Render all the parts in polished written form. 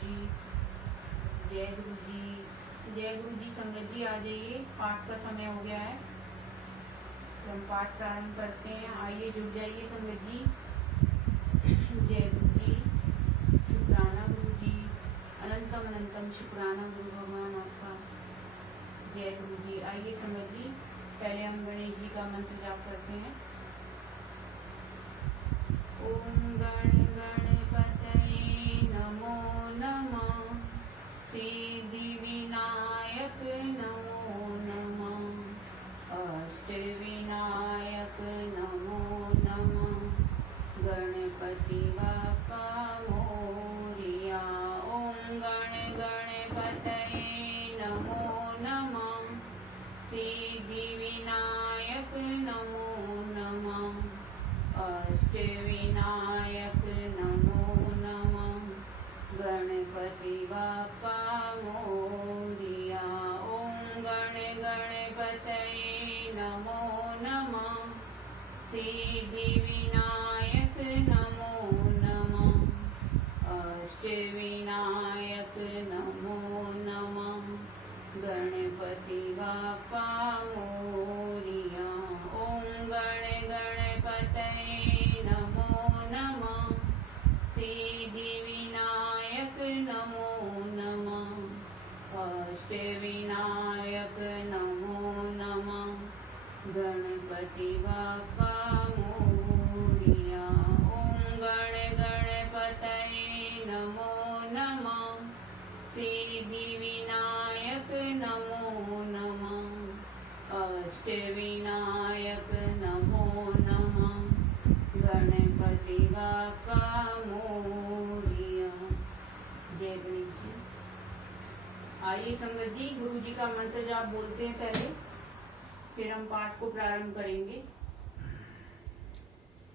जी, जय गुरु जी, जय गुरु जी। संगत जी आ जाइए, पाठ का समय हो गया है तो हम पाठ प्रारंभ करते हैं। आइए जुड़ जाइए संगत जी। जय गुरु जी, शुक्राना गुरु जी, अनंतम अनंतम शुक्राना गुरु भगवान आपका। जय गुरु जी। आइए संगत जी, पहले हम गणेश जी का मंत्र जाप करते हैं। ओम गण गणपतये नमो नमः, सिद्धि विनायक नमो नमः, अष्ट विनायक नमो नमः, गणपति बाप्पा मोरिया। ओम गण गणपतये नमो नमः, सिद्धि विनायक नमो नमः, अष्ट विनायक नमो नमः, गणपति बाप्पा मोरिया। ओम गण गणपतये नमो नमः, सिद्धि विनायक नमो नमः, अष्ट विनायक नमो नमः, गणपति बाप्पा मोरिया। ओम गण गणपतये नमो नमः, सिद्धि विनायक नमो नमः, अष्ट विनायक नमो नमः, गणपति बाप्पा मोरिया। ओम गण गणपतये नमो नमः, सिद्धि विनायक नमो नमः, अष्ट विनायक नमो नमः, गणपति बाप्पा मोरिया। जय गणेश जी। आइए संगत जी, गुरु जी का मंत्र जाप बोलते हैं पहले, फिर हम पाठ को प्रारंभ करेंगे।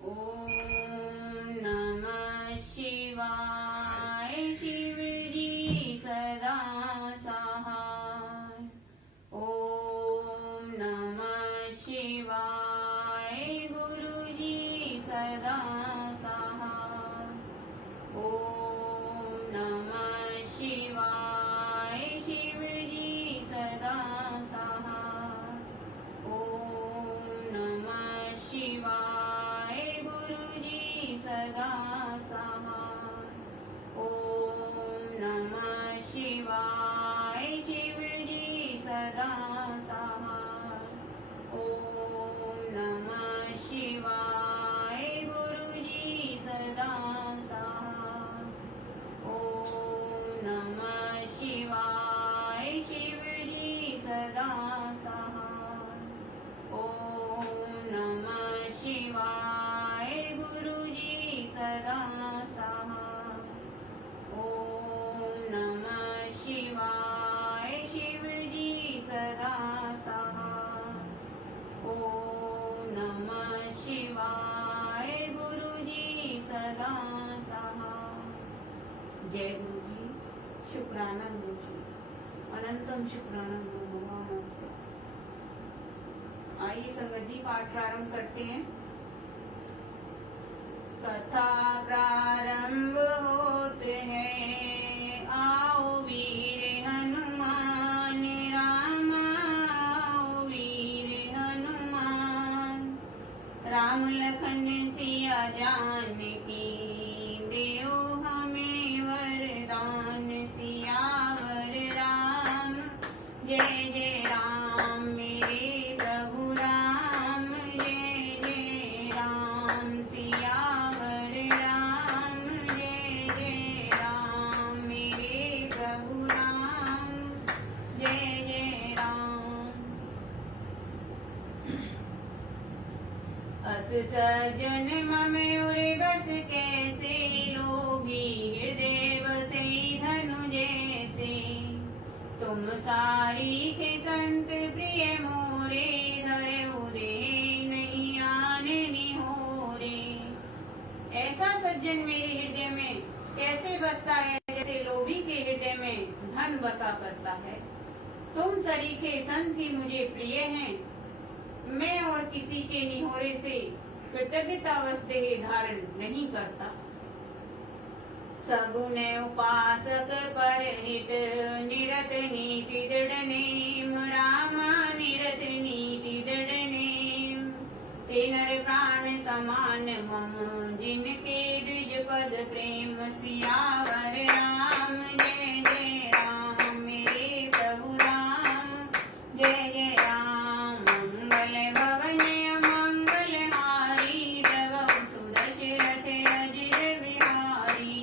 ओम नमः शिवाय, शिव जी सदा सहाय। ओम नमः शिवाय, गुरु जी सदा सहाय। ओम नमः शिवाय, शिव जी सदा सहाय। ओम नमः शिवाय, गुरु जी सदा सहाय। ओम नमः शिवाय, शिव जी सदा सहाय। ओम नमः शिवाय, गुरु जी सदा सहाय। ओम नमः शिवाय, शिव जी सदा सहाय। ओम नमः शिवाय, गुरु जी सदा सहाय। ओम नमः शिवाय, शिव जी सदा सहाय। ओम नमः शिवाय, गुरु जी सदा सहाय। जय गुरु जी, शुक्राना गुरु जी, अनंतम शुक्राना गुरु भगवान आपका। आइए संगत जी, पाठ प्रारंभ करते हैं। कथा प्रारंभ होते हैं, आओ वीर हनुमान, राम आओ वीर हनुमान। राम लखन सिया जानकी, देओ हमें वरदान। सियावर राम, जय जय राम, मेरे प्रभु राम, जय जय राम। सियावर राम, जय जय राम, मेरे प्रभु राम, जय जय राम। अस सजन मम उर बस कैसे, लोभी हृदय बसे धनु जैसे। तुम सारी के संत प्रिय मोरे, धरे उरे नहीं आने निहोरे। ऐसा सज्जन मेरे हृदय में कैसे बसता है, जैसे लोभी के हृदय में धन बसा करता है। तुम सरीखे संत ही मुझे प्रिय हैं, मैं और किसी के निहोरे से कृतज्ञता वश देह धारण नहीं करता। सगुन उपासक पर हित निरत नीति दृढ़ नेम रामा निरत नीति दृढ़ नेम ते नर प्राण समान मम जिनके द्विज पद प्रेम सियावर राम जय जय राम मेरे प्रभु राम जय जय राम मंगल भवन मंगल हारी प्रभु सुदशरथ अजिर बिहारी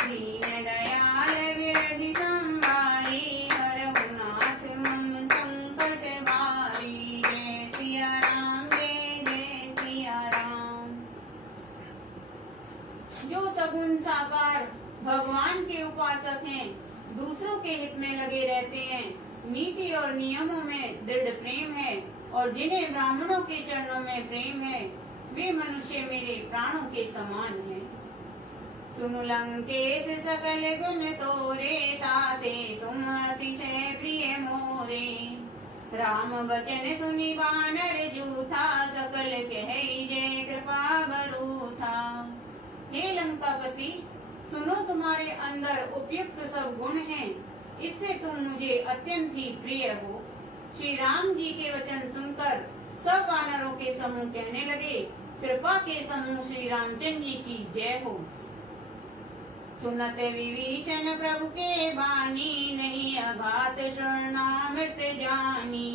दीन दयाल विरधि संभारी हरहु नाथ मम संकट भारी जय सिया राम जय जय सिया राम। जो सगुण साकार भगवान के उपासक हैं, दूसरों के हित में लगे रहते हैं, नीति और नियमों में दृढ़ प्रेम है और जिन्हें ब्राह्मणों के चरणों में प्रेम है, वे मनुष्य मेरे प्राणों के समान हैं। सुनु लंकेश सकल गुण तोरे ताते तुम अतिशय प्रिय मोरे राम वचन सुनि बानर जूथा सकल कहि जय कृपा बरूथा। हे लंकापति, सुनो तुम्हारे अंदर उपयुक्त सब गुण हैं, इससे तुम मुझे अत्यंत ही प्रिय हो। श्री राम जी के वचन सुनकर सब वानरों के समूह कहने लगे, कृपा के समूह श्री रामचंद्र जी की जय हो। सुनत विभीषण प्रभु के बानी नहीं अघात शरणामृत जानी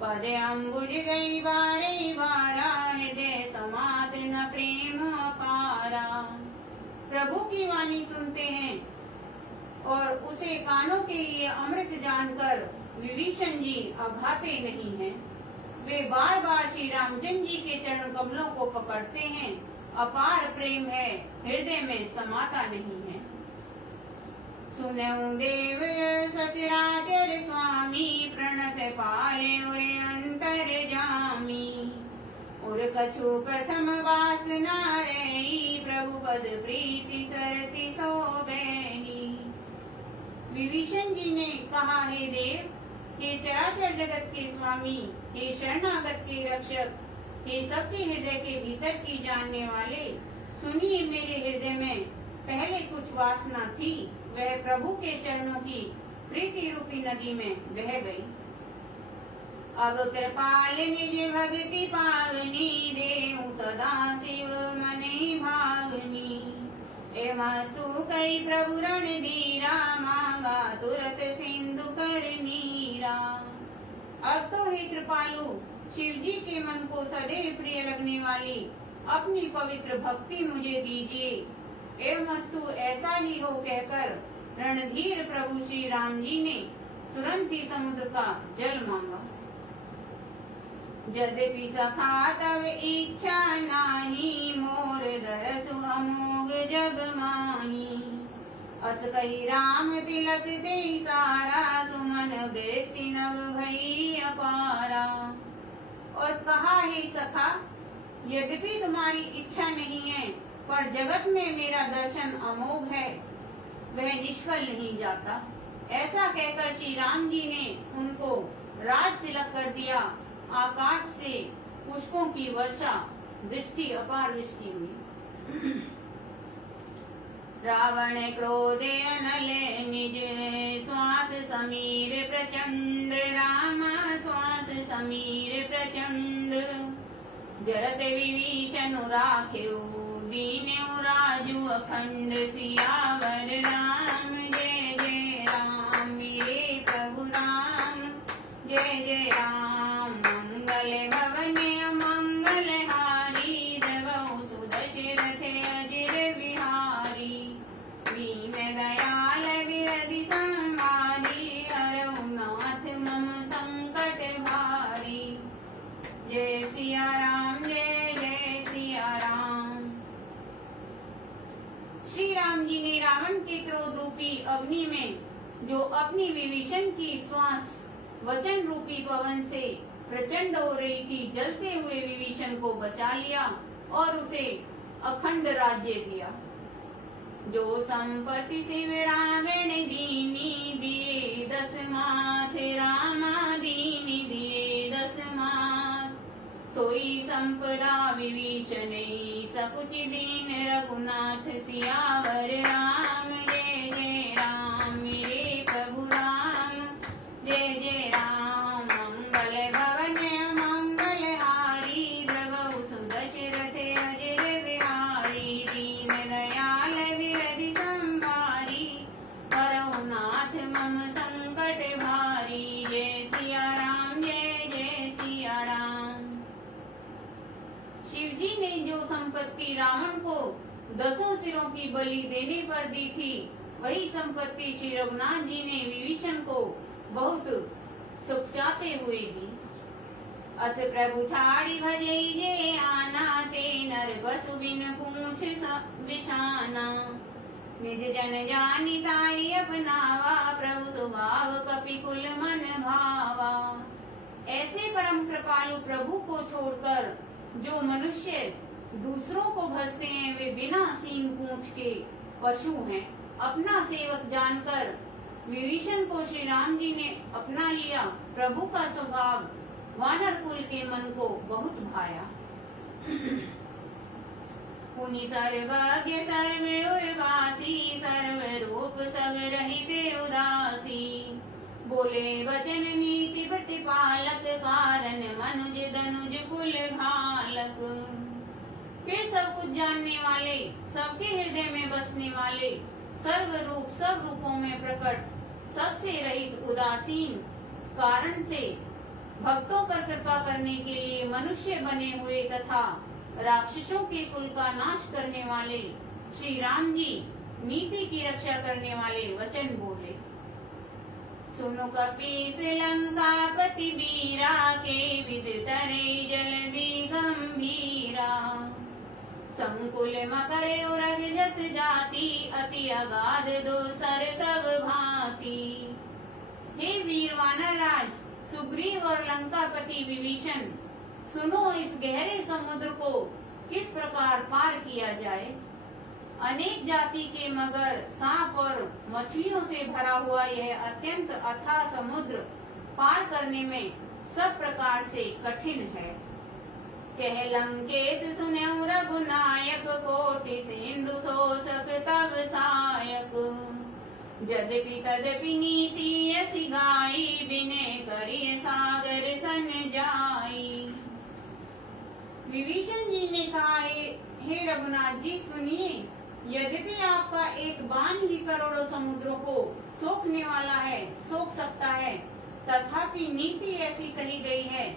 पद अम्बुज गई बारे बारा हृदय समात न प्रेम अपारा। प्रभु की वाणी सुनते हैं और उसे कानों के लिए अमृत जानकर विभीषण जी अघाते नहीं हैं। वे बार बार श्री रामचंद्र जी के चरण कमलों को पकड़ते हैं। अपार प्रेम है, हृदय में समाता नहीं है। सुनऊ देव सचराचर स्वामी प्रणत पाले उरे अंतर जामी और कछु प्रथम वासना रही प्रभु पद प्रीति सरति सोबेही। विभीषण जी ने कहा, हे देव, हे चराचर जगत के स्वामी, हे शरणागत के रक्षक, हे सबके हृदय के भीतर की जानने वाले, सुनिए मेरे हृदय में पहले कुछ वासना थी, वह प्रभु के चरणों की प्रीति रूपी नदी में बह गई। अब कृपाल निज भक्ति पावनी देहु सदा शिव मनि भावनी एमस्तु कई प्रभु रण धीरा मांगा तुरत सिंधु कर नीरा। अब तो हे कृपालु, शिव जी के मन को सदैव प्रिय लगने वाली अपनी पवित्र भक्ति मुझे दीजिए। एवमस्तु ऐसा ही हो कहकर रणधीर प्रभु श्री राम जी ने तुरंत ही समुद्र का जल मांगा। यद्यपि सखा तब इच्छा नाही मोर दरसु अमोघ जग माही अस कही राम तिलक दे सारा सुमन वृष्टि नव भई अपारा। और कहा, हे सखा, यद्यपि तुम्हारी इच्छा नहीं है, पर जगत में मेरा दर्शन अमोघ है, वह निष्फल नहीं जाता। ऐसा कहकर श्री राम जी ने उनको राज तिलक कर दिया। आकाश से पुष्पों की वर्षा, वृष्टि, अपार वृष्टि हुई। रावण क्रोधे अनल निज श्वास समीर प्रचंड रामा श्वास समीर प्रचंड जरत विभीषण राख्यो दीन्यो राजु अखंड सियावर राम जय जय राम मेरे प्रभु राम जय जय राम। मंगल भवन मंगल हारी देवौ सुदशरथ अजिर बिहारी दीन दयाल विरधि संहारी हरहु नाथ मम संकट भारी जय सिया राम जय जय सिया राम। श्री राम जी ने रावण के क्रोध रूपी अग्नि में जो अपनी विभीषण की श्वास वचन रूपी पवन से प्रचंड हो रही थी, जलते हुए विभीषण को बचा लिया और उसे अखंड राज्य दिया। जो संपत्ति शिव रावण दीनी दिए 10 माथ रामा दीनी दिए 10 माथ सोई संपदा विभीषण सकुचि दीन रघुनाथ सियावर राम। जय जय राम मेरे प्रभु राम, जय जय राम। मंगल भवन मंगल हारी, द्रवहु सुदशरथ अजर बिहारी। दीन दयाल विरधि संभारी, करहु नाथ मम संकट भारी। जय सिया राम जय जय सिया राम। शिव जी ने जो संपत्ति रावण को 10 सिरों की बलि देने पर दी थी, वही संपत्ति श्री रघुनाथ जी ने विभीषण को बहुत सुख चाहते हुए दी। अस प्रभु छाड़ी भजई जे आना, ते नर बसु बिन पूछ बिछाना। निज जन जानि ताई अपनावा, प्रभु स्वभाव कपिकुल मन भावा। ऐसे परम कृपालु प्रभु को छोड़कर जो मनुष्य दूसरों को भजते हैं, वे बिना सींग पूंछ के पशु हैं। अपना सेवक जानकर विभीषण को श्री राम जी ने अपना लिया। प्रभु का स्वभाव वानर कुल के मन को बहुत भाया। पुनि सर्वज्ञ सर्व उर्वासी, सर्व रूप सब रहित उदासी। बोले वचन नीति प्रतिपालक, कारण मनुज दनुज कुल घालक। फिर सब कुछ जानने वाले, सबके हृदय में बसने वाले, सर्व रूप सब रूपों में प्रकट, सबसे रहित उदासीन, कारण से भक्तों पर कृपा करने के लिए मनुष्य बने हुए तथा राक्षसों के कुल का नाश करने वाले श्री राम जी नीति की रक्षा करने वाले वचन बोले। सुनो कपीस लंकापति वीरा, के विद तरे जल्दी गंभीरा। संकुल मकर उरग जस जाति, अति अगाध दोसर सब भांति। हे वीर वानर राज सुग्रीव और लंकापति विभीषण, सुनो इस गहरे समुद्र को किस प्रकार पार किया जाए। अनेक जाति के मगर, सांप और मछलियों से भरा हुआ यह अत्यंत अथाह समुद्र पार करने में सब प्रकार से कठिन है। कह लंकेश सुनऊ रघुनायक, कोटि सिंधु शोषक तब सायक। यद्यपि तदपि नीति ऐसी गाई, बिने करिय सागर सन जाई। विभीषण जी ने कहा, हे रघुनाथ जी सुनिए, यद्यपि आपका एक बाण ही करोड़ों समुद्रों को सोखने वाला है, सोख सकता है, तथापि नीति ऐसी कही गई है।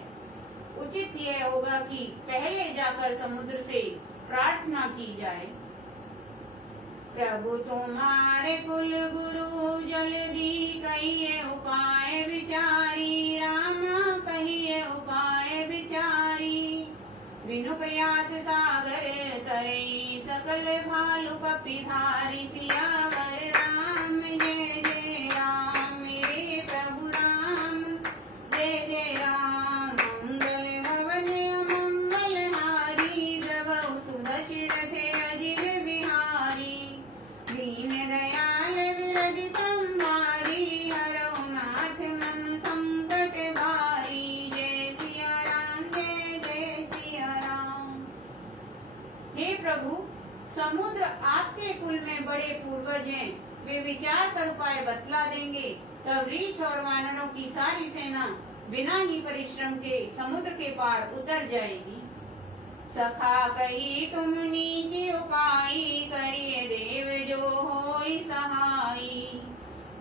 उचित यह होगा कि पहले जाकर समुद्र से प्रार्थना की जाए। प्रभु तुम्हारे कुल गुरु, जल्दी कहिए उपाय विचारी। राम कहिए उपाय विचारी। बिनु प्रयास सागर तरई, सकल भालु कपिधारी। सियावर राम जय जय राम मेरे प्रभु राम, जय जय राम। मंगल भवन मंगल हारी, द्रवहु सुदशरथ अजिर बिहारी। दीन दयाल विरधि संभारी, हरहु नाथ मम संकट भारी। जय सिया राम जय जय सिया राम। हे प्रभु, समुद्र आपके कुल में बड़े पूर्वज हैं, वे विचार कर उपाय बतला देंगे। तब रीछ और वानरों की सारी सेना बिना ही परिश्रम के समुद्र के पार उतर जाएगी। सखा कही तुम नीति उपाय, करिए देव जो होई सहाई।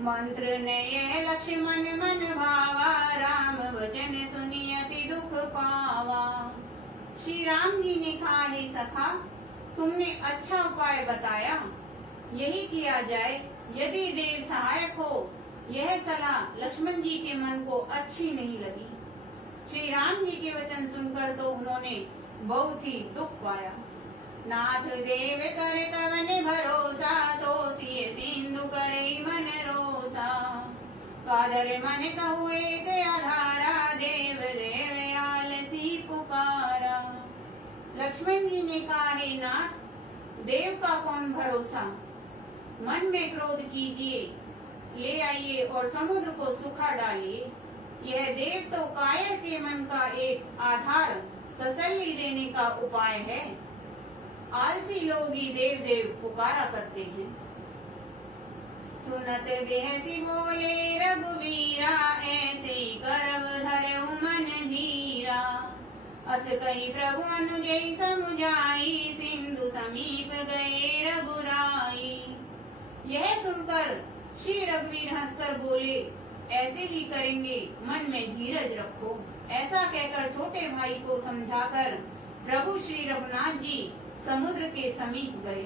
मंत्र ने यह लक्ष्मण मन भावा, राम वचन सुनी अति दुख पावा। श्री राम जी ने कहा, हे सखा, तुमने अच्छा उपाय बताया, यही किया जाए। यदि देव सहायक हो, यह सलाह लक्ष्मण जी के मन को अच्छी नहीं लगी। श्री राम जी के वचन सुनकर तो उन्होंने बहुत ही दुख पाया। नाथ देव कर कवन भरोसा, सोसिए सिंधु करे मन रोसा। कादर मन कहु एक आधारा, देव देव आलसी पुकारा। लक्ष्मण जी ने कहा, हे नाथ, देव का कौन भरोसा। मन में क्रोध कीजिए, ले आइए और समुद्र को सुखा डालिए। यह देव तो कायर के मन का एक आधार तसल्ली देने का उपाय है। आलसी लोग ही देव देव पुकारा करते हैं। सुनत बेहसी बोले रघुवीरा, ऐसे करब धरऊ मन धीरा। अस कही प्रभु अनुजय समुझाई, सिंधु समीप गए रघुराई। यह सुनकर श्री रघुवीर हंसकर बोले, ऐसे ही करेंगे, मन में धीरज रखो। ऐसा कहकर छोटे भाई को समझाकर प्रभु श्री रघुनाथ जी समुद्र के समीप गए।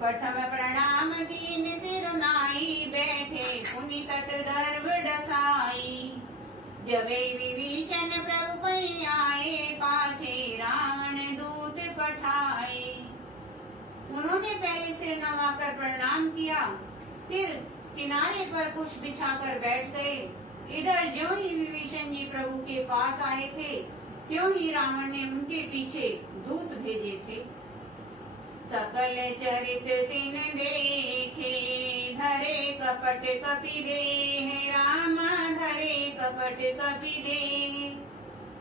प्रथम प्रणाम दीन सिर नाई, बैठे पुनि तट दर्भ डसाई। जबे विभीषण प्रभु पै आए, पाछे रावण दूत पठाए। उन्होंने पहले सिर नवाकर प्रणाम किया, फिर किनारे पर कुछ बिछाकर बैठ गए। इधर ज्यों ही विभीषण जी प्रभु के पास आए थे, त्यों ही रावण ने उनके पीछे दूत भेजे थे। सकल चरित तिन देखे, धरे कपट कपि देह। राम धरे कपट कपि देह।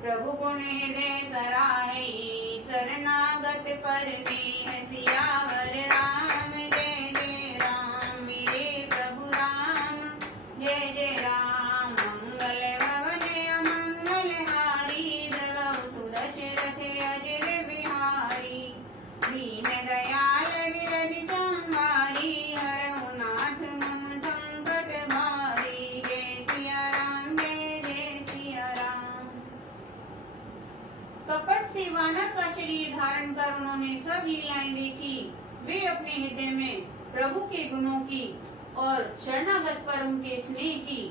प्रभु गुण हृदय सराही, शरणागत पर नेह। सियावर राम जय जय राम, मेरे प्रभु राम जय जय राम। मंगल भवन अमंगल हारी, द्रवहु सुदशरथ अजर बिहारी। दीन दयाल विरधि संहारी, हरहु नाथ मम संकट भारी। जय सिया राम जय जय सिया राम। कपट से वानर का शरीर धारण कर उन्होंने सब लीलाएं देखी। वे अपने हृदय में प्रभु के गुणों की और शरणागत पर उनके स्नेह की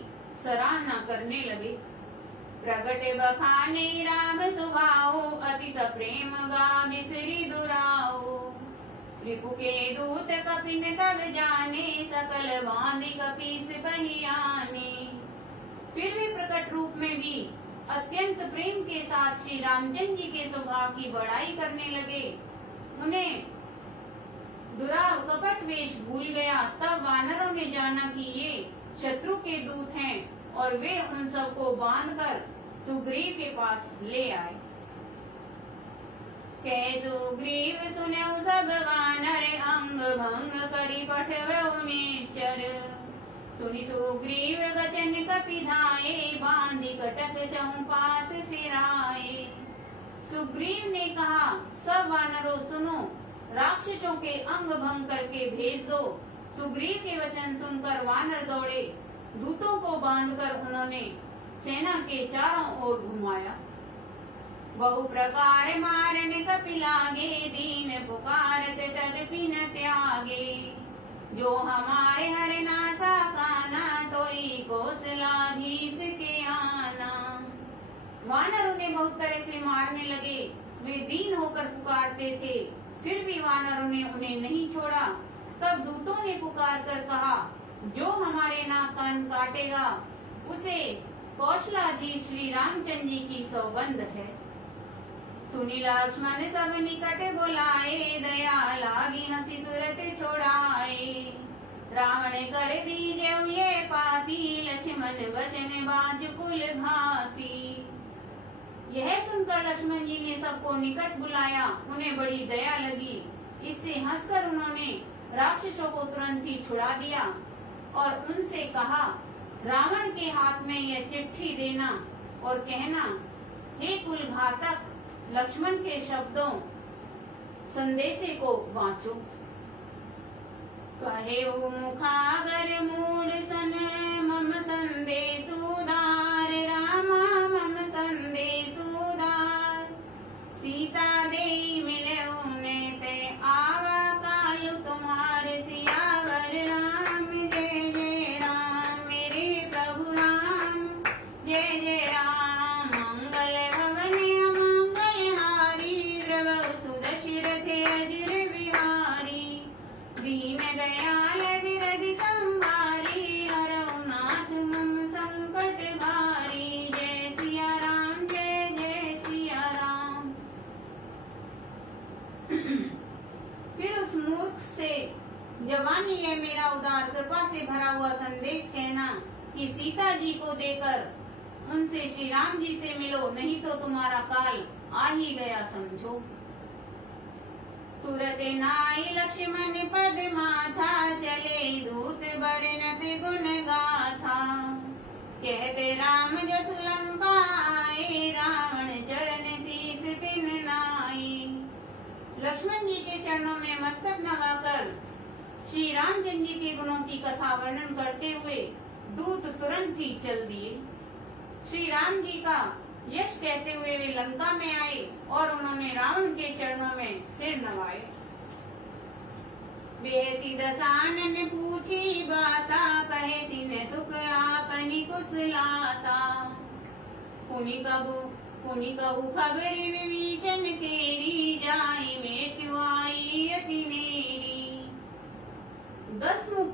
सराहना करने लगे। प्रगट बखाने राम सुभाओ, अति प्रेम गा बिसरी दुराओ। रिपु के दूत कपिन तब जाने, सकल बांधि कपीस पहियाने। फिर भी प्रकट रूप में भी अत्यंत प्रेम के साथ श्री रामचंद्र जी के स्वभाव की बड़ाई करने लगे। उन्हें दुराव कपट वेश भूल गया। तब वानरों ने जाना कि ये शत्रु के दूत हैं और वे उन सबको बांधकर सुग्रीव के पास ले आए। कै सुग्रीव सुनऊ सब वानर, अंग भंग करी पठवऊ निश्चर। सुनि सुग्रीव वचन कपि धाये, बांधि कटक चहु पास फिराए। सुग्रीव ने कहा, सब वानरों सुनो, राक्षसों के अंग भंग करके भेज दो। सुग्रीव के वचन सुनकर वानर दौड़े। दूतों को बांधकर उन्होंने सेना के चारों ओर घुमाया। बहु प्रकार मारन कपि लागे, दीन पुकारत तदपि न त्यागे। जो हमारे हर नासा काना, तोई कौशलाधीश के आना। वानर उन्हें बहुत तरह से मारने लगे। वे दीन होकर पुकारते थे, फिर भी वानरों ने उन्हें नहीं छोड़ा। तब दूतों ने पुकार कर कहा, जो हमारे नाक कान काटेगा उसे कौशलाधीश श्री रामचंद्र जी की सौगंध है। सुनी लक्ष्मण सब निकट बुलाए, दया लागी हंसी तुरत छोड़ाए। रावण कर दीजे ये पाती, लक्ष्मण वचन बाज कुल घाती। यह सुनकर लक्ष्मण जी ने सबको निकट बुलाया। उन्हें बड़ी दया लगी। इससे हंसकर उन्होंने राक्षसों को तुरंत ही छुड़ा दिया और उनसे कहा, रावण के हाथ में यह चिट्ठी देना और कहना, हे कुल घातक, लक्ष्मण के शब्दों संदेशे को वांचो। कहे मुखागर मूड सन, मम संदेश उदार। रामा मम संदेश उदार। सीता देई मिले उने ते, आवा काल तुम्हारे। सियावर राम जय जय राम, मेरे प्रभु राम जय जय राम। मंगल भवन अमंगल हारी, द्रवहु सुदशरथ अजर बिहारी। दीन दयाल विरधि संहारी, हरहु नाथ मम संकट भारी। जय सिया राम जय जय सिया राम। फिर उस मूर्ख से, जवानी यह मेरा उदार कृपा से भरा हुआ संदेश कहना कि सीता जी को देकर उनसे श्री राम जी से मिलो, नहीं तो तुम्हारा काल आ ही गया समझो। तुरत नाई लक्ष्मण पद माथा, चले दूत बरनत गुण गाथा। कहते राम जसु लंका आए, रावण चरण शीस तिन नाई। लक्ष्मण जी के चरणों में मस्तक नवाकर श्री रामचंद्र जी के गुणों की कथा वर्णन करते हुए दूत तुरंत ही चल दिए। श्री राम जी का यश कहते हुए वे लंका में आए और उन्होंने रावण के चरणों में सिर नवाए। बेसी दसानन पूछी बाता, कहे सिन सुख आपनी कुशलाता। पुनि कहु खबर विभीषण केरी, जाई मृत्यु आई अति नेरी। 10 मुख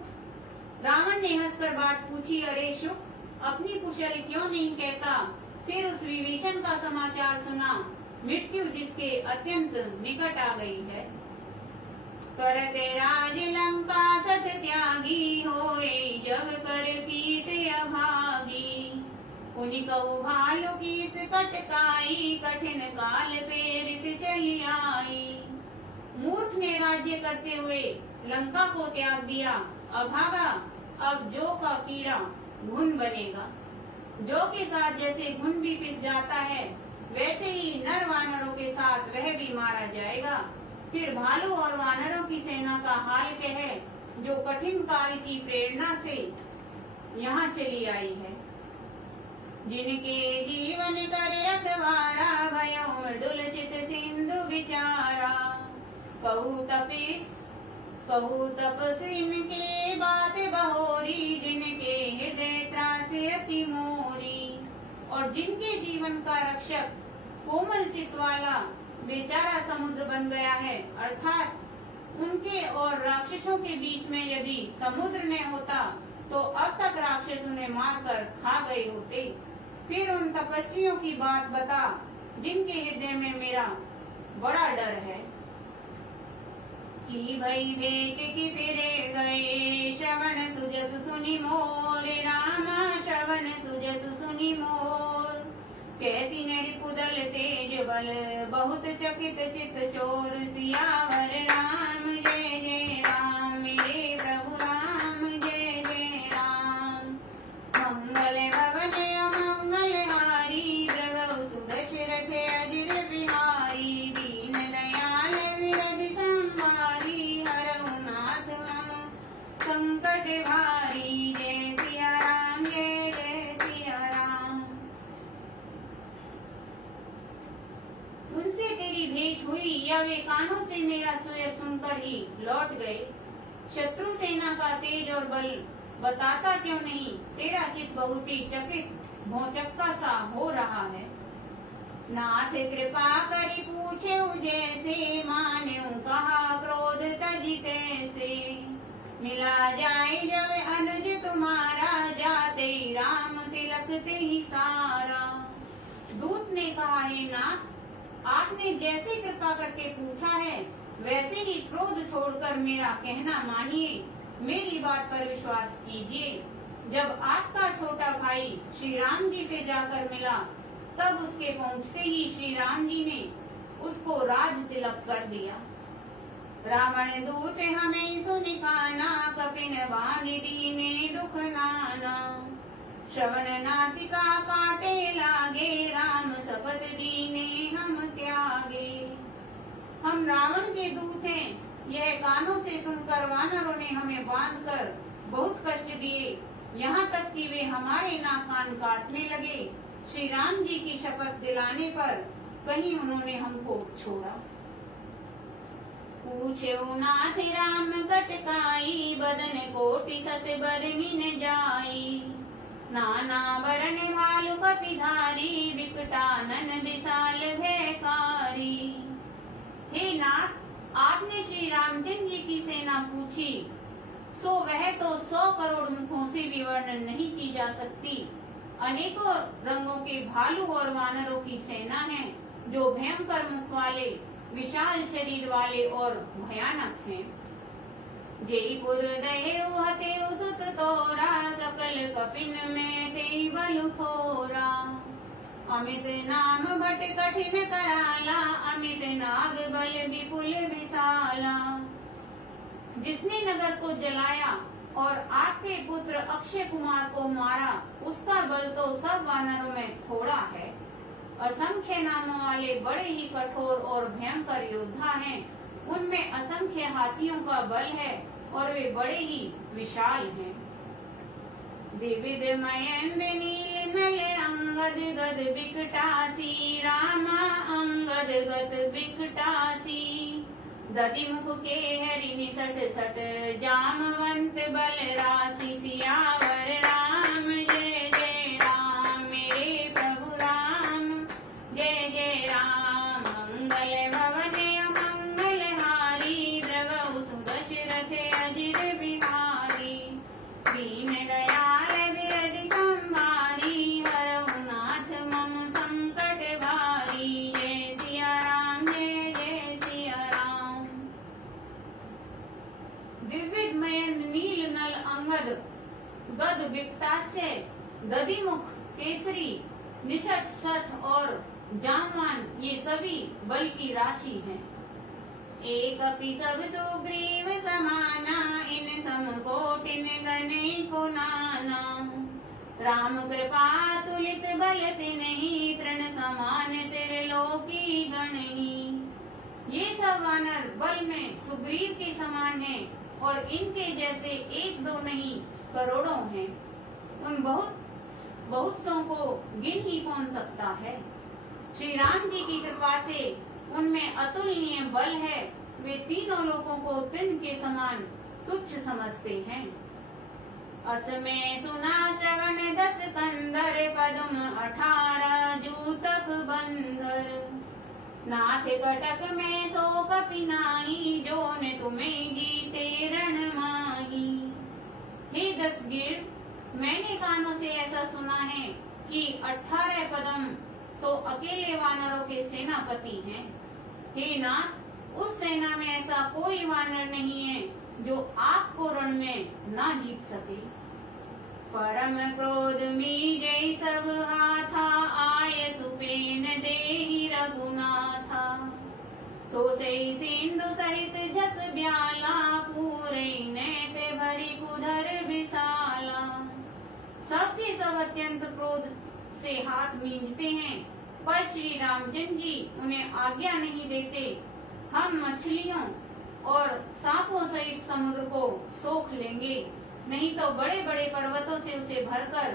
रावण ने हंसकर बात पूछी, अरे शुक, अपनी कुशल क्यों नहीं कहता? फिर उस विभीषण का समाचार सुना, मृत्यु जिसके अत्यंत निकट आ गई है। करते राज लंका सठ त्यागी, होए जब कर कीट अभागी। पुनि कहु भालु कीस कटकाई, कठिन काल प्रेरित चली आई। मूर्ख ने राज्य करते हुए लंका को त्याग दिया, अभागा अब जो का कीड़ा घुन बनेगा। जो के साथ जैसे घुन भी पिस जाता है, वैसे ही नर वानरों के साथ वह भी मारा जाएगा। फिर भालू और वानरों की सेना का हाल कहे, जो कठिन काल की प्रेरणा से यहाँ चली आई है। जिनके जीवन कर रखवारा, भयो मृदुल चित सिंधु विचारा। कहू तपस्विन के बात बहोरी, जिनके हृदय त्रासे अति मोरी। और जिनके जीवन का रक्षक कोमल चित वाला बेचारा समुद्र बन गया है, अर्थात उनके और राक्षसों के बीच में यदि समुद्र न होता तो अब तक राक्षस उन्हें मारकर खा गए होते। फिर उन तपस्वियों की बात बता, जिनके हृदय में मेरा बड़ा डर है। कि भई भेंट की फिरे गए, श्रवण सुजस सुनि मोर। रामा श्रवण सुजस सुनि मोर। कैसी नरिपुदल तेज बल, बहुत चकित चित चोर। सियावर राम जय जय राम, मेरे प्रभु राम जय जय राम। मंगल भवन अमंगल हारी, द्रवहु सुदशरथ अजिर बिहारी। दीन दयाल विरधि संहारी, हरहु नाथ मम संकट भारी। जय सिया राम जय जय सिया राम। उनसे तेरी भेंट हुई या वे कानों से मेरा सुयश सुनकर ही लौट गए। शत्रु सेना का तेज और बल बताता क्यों नहीं, तेरा चित्त बहुत ही चकित भौचक्का सा हो रहा है। नाथ कृपा करी पूछे जैसे, मान्यू कहा क्रोध तजी तैसे। मिला जाए जब अनुज तुम्हारा, जाते राम तिलक ते ही सारा। दूत ने कहा, हे नाथ, आपने जैसे कृपा करके पूछा है, वैसे ही क्रोध छोड़कर मेरा कहना मानिए, मेरी बात पर विश्वास कीजिए। जब आपका छोटा भाई श्री राम जी से जाकर मिला, तब उसके पहुंचते ही श्री राम जी ने उसको राज तिलक कर दिया। रावण दूत हमें सुनिकाना, कपिन वानि दीने दुख नाना। श्रवण नासिका काटे लागे, राम शपथ दीने हम त्यागे। हम रावण के दूत हैं, यह कानों से सुनकर वानरों ने हमें बांधकर बहुत कष्ट दिए, यहाँ तक कि वे हमारे नाक कान काटने लगे। श्री राम जी की शपथ दिलाने पर कहीं उन्होंने हमको छोड़ा। पूछो नाथ राम कटकाई, बदन कोटि सत बरमिन जाई। नाना बरन भालु कपिधारी, विकटानन विशाल भयकारी। हे नाथ, आपने श्री रामचंद्र जी की सेना पूछी, सो वह तो 100 करोड़ मुखों से भी वर्णन नहीं की जा सकती। अनेकों रंगों के भालू और वानरों की सेना है, जो भयंकर मुख वाले, विशाल शरीर वाले और भयानक हैं। जयपुर दहेउ हतेउ सुत तोरा, सकल कपिन में ते बल थोरा। अमित नाम भट कठिन कराला, अमित नाग बल विपुल विशाला। जिसने नगर को जलाया और आपके पुत्र अक्षय कुमार को मारा, उसका बल तो सब वानरों में थोड़ा है। असंख्य नामों वाले बड़े ही कठोर और भयंकर योद्धा हैं। उनमें असंख्य हाथियों का बल है और वे बड़े ही विशाल हैं। विविध मयंद नील नल अंगद गद बिकटासी, रामा अंगद गद बिकटासी। दधिमुख के हरि निसट सट, जामवंत बल राशि। सियावर राम जय जय राम, मेरे प्रभु राम जय जय राम। मंगल भवन अमंगल हारी, द्रवहु सुदशरथ अजिर बिहारी। दीन दयाल बिरधि संभारी, हरहु नाथ मम संकट भारी। जय सिया राम जय जय सिया राम। विविध मयंद नील नल अंगद गद बिकटास्य, दधिमुख केसरी निषट सठ और जामवान, ये सभी बल की राशि हैं। एक अपि सब सुग्रीव समाना, इन सम कोटिन गने को नाना। राम कृपा तुलित बल तिन्हि, तृण समान त्रिलोकी गणहि। ये सब वानर बल में सुग्रीव के समान हैं और इनके जैसे एक दो नहीं करोड़ों हैं। उन बहुत सौ को गिन ही कौन सकता है। श्री राम जी की कृपा से उनमें अतुलनीय बल है। वे तीनों लोगों को तृण के समान तुच्छ समझते हैं। अस में सुना श्रवण 10 कंधर, पदम 18 जूतक बंधर। नाथ कटक में सो कपि नाहि, जोन तुम्हें जीते रण माही। हे 10 गिर, मैंने कानों से ऐसा सुना है कि 18 पदम तो अकेले वानरों के सेनापति हैं। हे नाथ, उस सेना में ऐसा कोई वानर नहीं है जो आपको रण में ना जीत सके। परम क्रोध मीजै सब हाथा, आय सुपेन देहि रघुनाथा। सो सई सिंधु सहित झस ब्याला, पूरे नेत भरी कुधर विशाला। सबके सब अत्यंत क्रोध से हाथ मींजते हैं, पर श्री रामचंद्र जी उन्हें आज्ञा नहीं देते। हम मछलियों और सांपों सहित समुद्र को सोख लेंगे, नहीं तो बड़े बड़े पर्वतों से उसे भरकर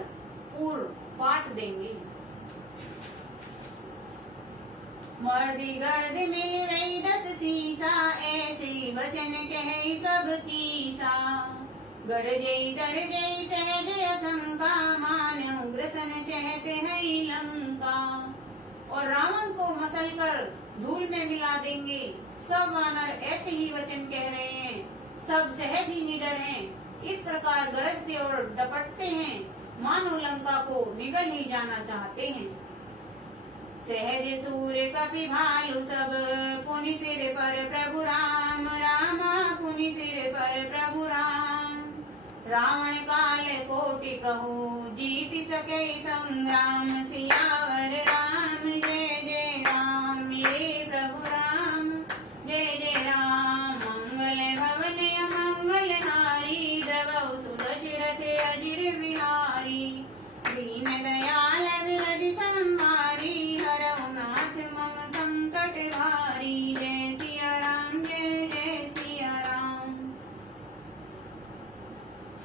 पूर पाट देंगे। मर्दी गर्द मिल गई 10 सीसा, ऐसी वचन कहे सब कीसा। गरजई दरजई सहज असंका, मान उग्रसन चहते है लंका। और रावण को मसल कर धूल में मिला देंगे। सब वानर ऐसे ही वचन कह रहे हैं, सब सहज ही निडर हैं। इस प्रकार गरजते और डपटते हैं, मानो लंका को निगल ही जाना चाहते हैं। सहज सूर्य कपि भालु सब, पुनि सिर पर प्रभु राम। रामा पुनि सिर पर प्रभु राम। रावण काल कोटि कहूँ, जीत सके संग्राम। सियावर राम जय जय राम, ये प्रभु राम जय जय राम। मंगल भवन अमंगल हारी, द्रवहु सुदशरथ अजिर बिहारी। दीन दयाल बिरधि संहारी, हरहु नाथ मम संकट भारी। जय सिया राम जय जय सिया राम।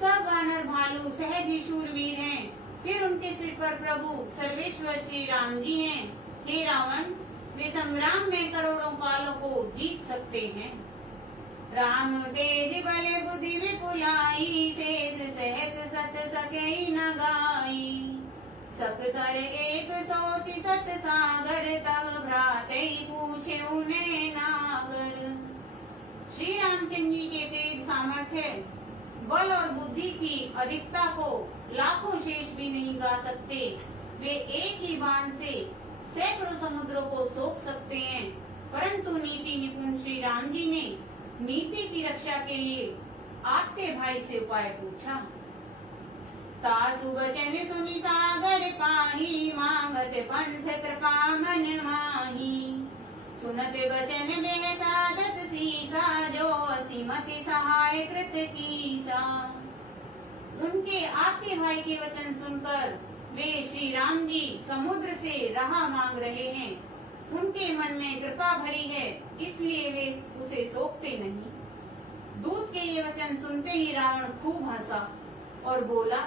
सब वानर भालू सहज ही शूरवीर हैं। फिर उनके सिर पर प्रभु सर्वेश्वर श्री राम जी हैं। हे रावण, वे संग्राम में करोड़ों कालों को जीत सकते हैं। राम तेज बल बुद्धि विपुलाई, शेष सहस सत सके न गाई। सत सर 100 सत सागर, तब भ्राते पूछे उन्हें नागर। श्री रामचंद्र जी के तेज सामर्थ्य, बल और बुद्धि की अधिकता को लाखों शेष भी नहीं गा सकते। वे एक ही बाण से सैकड़ों समुद्रों को सोख सकते हैं। परंतु नीति निपुण श्री राम जी ने नीति की रक्षा के लिए आपके भाई से उपाय पूछा। तासु बचन सुनि सागर पाही, मांगत पंथ कृपा मन माही। सुनत बचन बेह सादस सीसा, जो असीमति सहाय कृत कीसा। उनके आपके भाई के वचन सुनकर वे श्री राम जी समुद्र से राह मांग रहे हैं। उनके मन में कृपा भरी है, इसलिए वे उसे सोचते नहीं। दूत के ये वचन सुनते ही रावण खूब हंसा और बोला,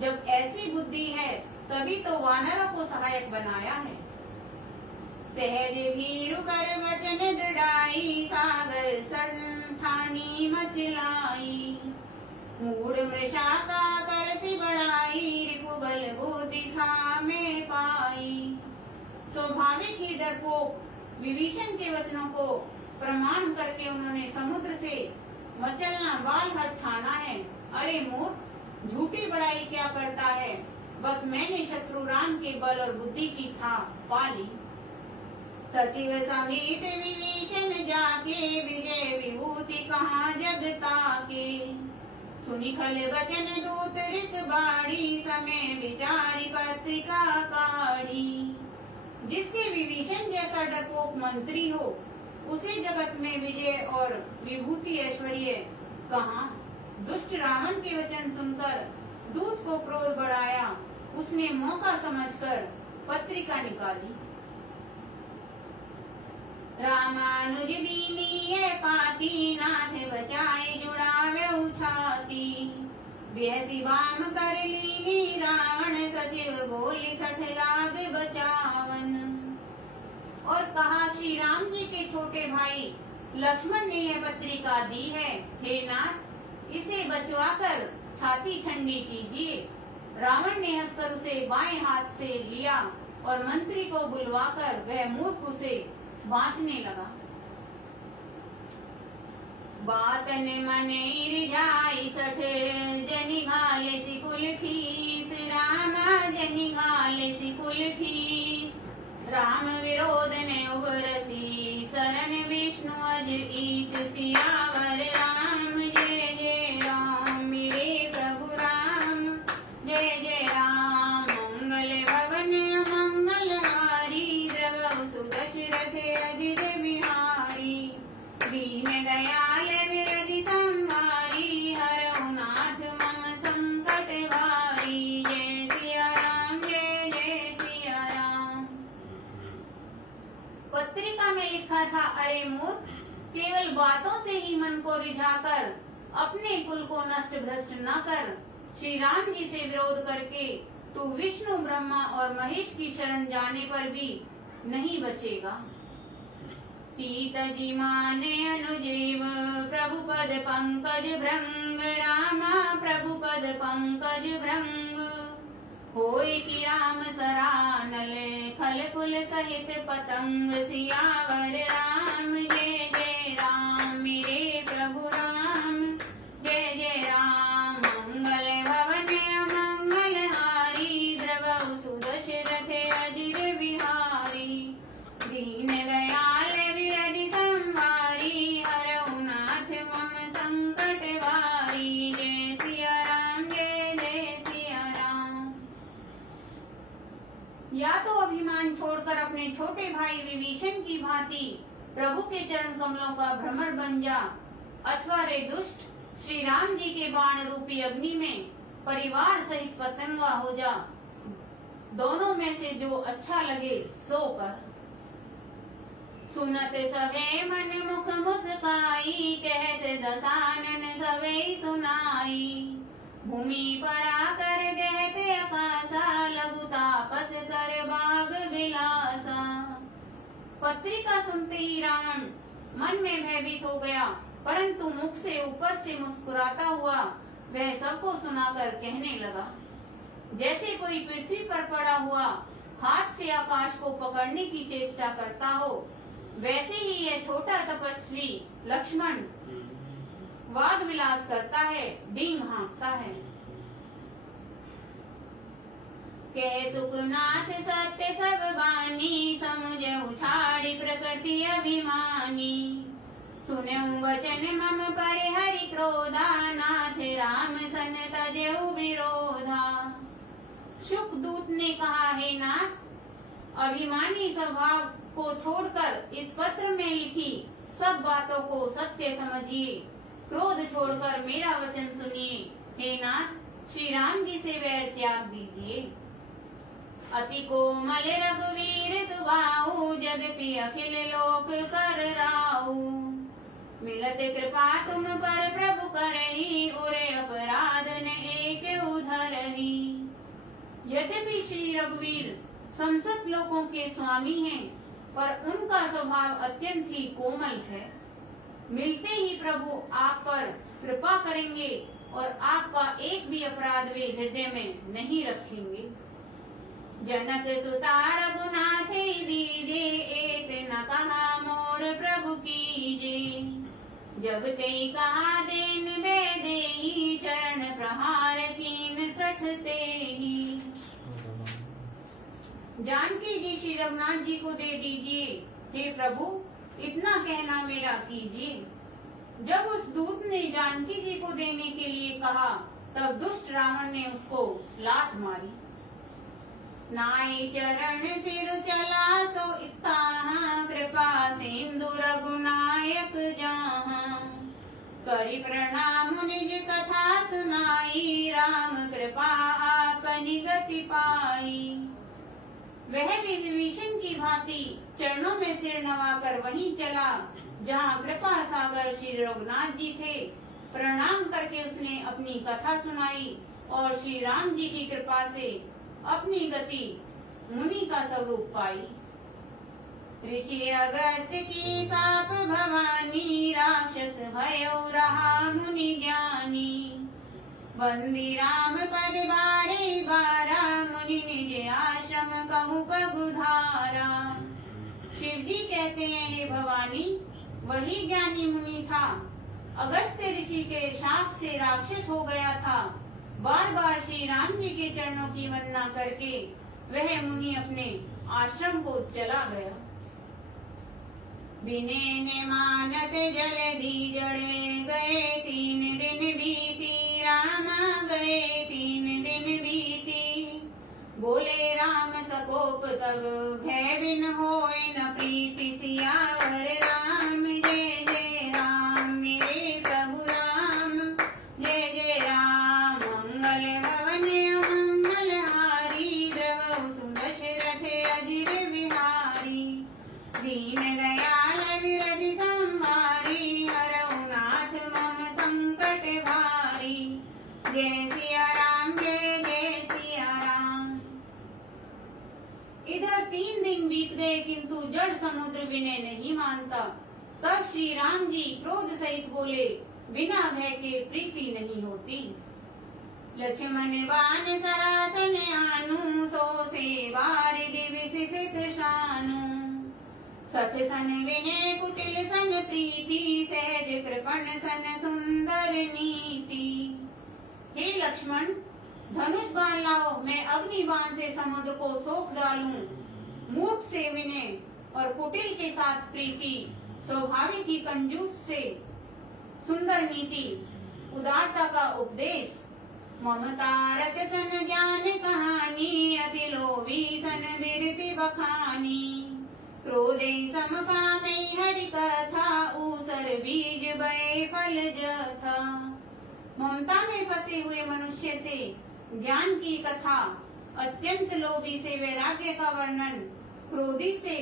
जब ऐसी बुद्धि है तभी तो वानरों को सहायक बनाया है। सहज भीरु कर वचन दृढ़ाई, सागर सर्ण ठानी मचलाई। मूढ़ मृषा का करसि बढ़ाई, रिपुबल बुद्धि में पाई। स्वाभाविक ही डरपोक विभीषण के वचनों को प्रमाण करके उन्होंने समुद्र से मचलना बाल हट ठाना है। अरे मूर्ख, झूठी बड़ाई क्या करता है, बस मैंने शत्रु राम के बल और बुद्धि की था पाली। सचिव समेत विभीषण जाके, विजय विभूति कहाँ जगता के। सुनि खल वचन दूत रिस बाड़ी, समय विचारी पत्रिका काढ़ी। जिसके विभीषण जैसा डरपोक मंत्री हो, उसे जगत में विजय और विभूति ऐश्वर्य कहाँ। दुष्ट रावण के वचन सुनकर दूत को क्रोध बढ़ाया। उसने मौका समझकर पत्रिका निकाली। रामानुज दीनीय पाती, नाथ बचाए जुड़ावे छाती। बेहसी बाम कर लीनी रावण, सचिव बोली 60 लाख बचावन। और कहा, श्री राम जी के छोटे भाई लक्ष्मण ने यह पत्रिका दी है। हे नाथ, इसे बचवाकर छाती ठंडी कीजिए। रावण ने हंसकर उसे बाएं हाथ से लिया और मंत्री को बुलवाकर वह मूर्ख उसे बांचने लगा। बातन मने रिझाई 60 जनि घाले सिकुल खीस, राम जनि घाले सिकुल खीस। राम विरोध ने उभरसी, शरण विष्णु अज ईश। सियावर राम जय जय राम, मेरे प्रभु राम जय जय राम। मंगल भवन मंगल हारी, द्रव सुदशरथ अजित बिहारी। दीन दयाल विरधि संहारी, हरहु नाथ मम संकट भारी। जय सिया राम जय जय सिया राम। पत्रिका में लिखा था, अरे मूर्ख, केवल बातों से ही मन को रिझाकर अपने कुल को नष्ट भ्रष्ट न कर। श्री राम जी से विरोध करके तू विष्णु ब्रह्मा और महेश की शरण जाने पर भी नहीं बचेगा। तीत जी माने अनुजीव, प्रभु पद पंकज भृंग। रामा प्रभु पद पंकज भृंग। होय कि राम सरानल, खल कुल सहित पतंग। सियावर राम जय जय राम, मेरे प्रभु राम जय जय राम। मंगल भवन मंगल हारी, द्रव सुदशरथ अजिर बिहारी। दीन दयाल विरधि संहारी, हरहु नाथ मम संकट भारी। जय सिया राम जय जय सिया राम। या तो अभिमान छोड़कर अपने छोटे भाई विभीषण की भांति प्रभु के चरण कमलों का भ्रमर बन जा, अथवा रे दुष्ट श्री राम जी के बाण रूपी अग्नि में परिवार सहित पतंगा हो जा। दोनों में से जो अच्छा लगे सो कर। सुनत सवे मन मुख मुस्काई, कहत दसानन सवे सुनाई। भूमि पर आकर कहते आकाशा, लघु तापस कर बाग विलासा। पत्रिका सुनते ही रावण मन में भयभीत हो गया, परंतु मुख से ऊपर से मुस्कुराता हुआ वह सबको सुनाकर कहने लगा, जैसे कोई पृथ्वी पर पड़ा हुआ हाथ से आकाश को पकड़ने की चेष्टा करता हो, वैसे ही यह छोटा तपस्वी लक्ष्मण वाग विलास करता है, डींग हाँकता है। कह सुखनाथ सत्य सब बानी, समुझ उछाड़ी प्रकृति अभिमानी। सुनऊ वचन मम परिहरि क्रोधा, नाथ राम सन तजेऊ विरोधा। शुक दूत ने कहा, हे नाथ, अभिमानी स्वभाव को छोड़कर इस पत्र में लिखी सब बातों को सत्य समझिए, क्रोध छोड़कर मेरा वचन सुनिए। हे नाथ, श्री राम जी से वैर त्याग दीजिए। अति कोमल रघुवीर सुबाहु, यद्यपि अखिल लोक कर राहु। मिलत कृपा तुम पर प्रभु करही, उरे अपराध न एक उधरही। यद्यपि श्री रघुवीर संसत लोकों के स्वामी हैं, पर उनका स्वभाव अत्यंत ही कोमल है। मिलते ही प्रभु आप पर कृपा करेंगे और आपका एक भी अपराध वे हृदय में नहीं रखेंगे। जनक सुता रघुनाथ दीजे, एक न कहा मोर प्रभु कीजे। जब ते कहा देन वे देही, चरण प्रहार कीन सठते ही। जानकी जी श्री रघुनाथ जी को दे दीजिए, हे प्रभु इतना कहना मेरा कीजिए। जब उस दूत ने जानकी जी को देने के लिए कहा, तब दुष्ट रावण ने उसको लात मारी। नाई चरण सिर चला सो इत्ताहा, कृपा सिंधु रघुनायक जहाँ। करि प्रणाम निज कथा सुनाई, राम कृपा आपनि गति पाई। वह भी विभीषण की भांति चरणों में सिर नवाकर वहीं चला जहाँ कृपा सागर श्री रघुनाथ जी थे। प्रणाम करके उसने अपनी कथा सुनाई और श्री राम जी की कृपा से अपनी गति मुनि का स्वरूप पाई। ऋषि अगस्त की साप भवानी, राक्षस भयो रहा मुनि ज्ञानी। वंदी राम पद बारे बारा, मुनि निज आश्रम कहूँ पगुधारा। शिव जी कहते हैं, हे भवानी, वही ज्ञानी मुनि था। अगस्त ऋषि के शाप से राक्षस हो गया था। बार बार श्री राम जी के चरणों की वंदना करके वह मुनि अपने आश्रम को चला गया। बिने ने मानत जलधि जड़े गए, 3 दिन बीती रामा गए 3 दिन बीती। बोले राम सकोप तब भय बिन होए न प्रीति, सियावर राम जय जय राम, मेरे प्रभु राम जय जय राम। मंगल भवन मंगल हारी, द्रव सुदशरथ अजिर बिहारी। दीन दयाल विरधि संहारी, हरऊ नाथ मम संकट भारी। जय सिया राम जय जय सिया राम। इधर 3 दिन बीत गए, किंतु जड़ समुद्र विनय नहीं मानता। तब श्री राम जी क्रोध सहित बोले, बिना भय के प्रीति नहीं होती। लक्ष्मण बाण सरासन आनु, सो से बारिधि विसित कृशानु। सठ सन विनय कुटिल सन प्रीति, सहज कृपण सन सुंदर नीति। हे लक्ष्मण, धनुष बाण लाओ, मैं अग्नि बाण से समुद्र को सोख डालूं। मूठ से विनय और कुटिल के साथ प्रीति, स्वाभाविक ही कंजूस से सुंदर नीति, उदारता का उपदेश। ममता रत सन ज्ञान कहानी, अति लोभी सन बिरति बखानी। क्रोधे समकामे हरि कथा, ऊसर बीज बय फल जथा। ममता में फंसे हुए मनुष्य से ज्ञान की कथा, अत्यंत लोभी से वैराग्य का वर्णन, क्रोधी से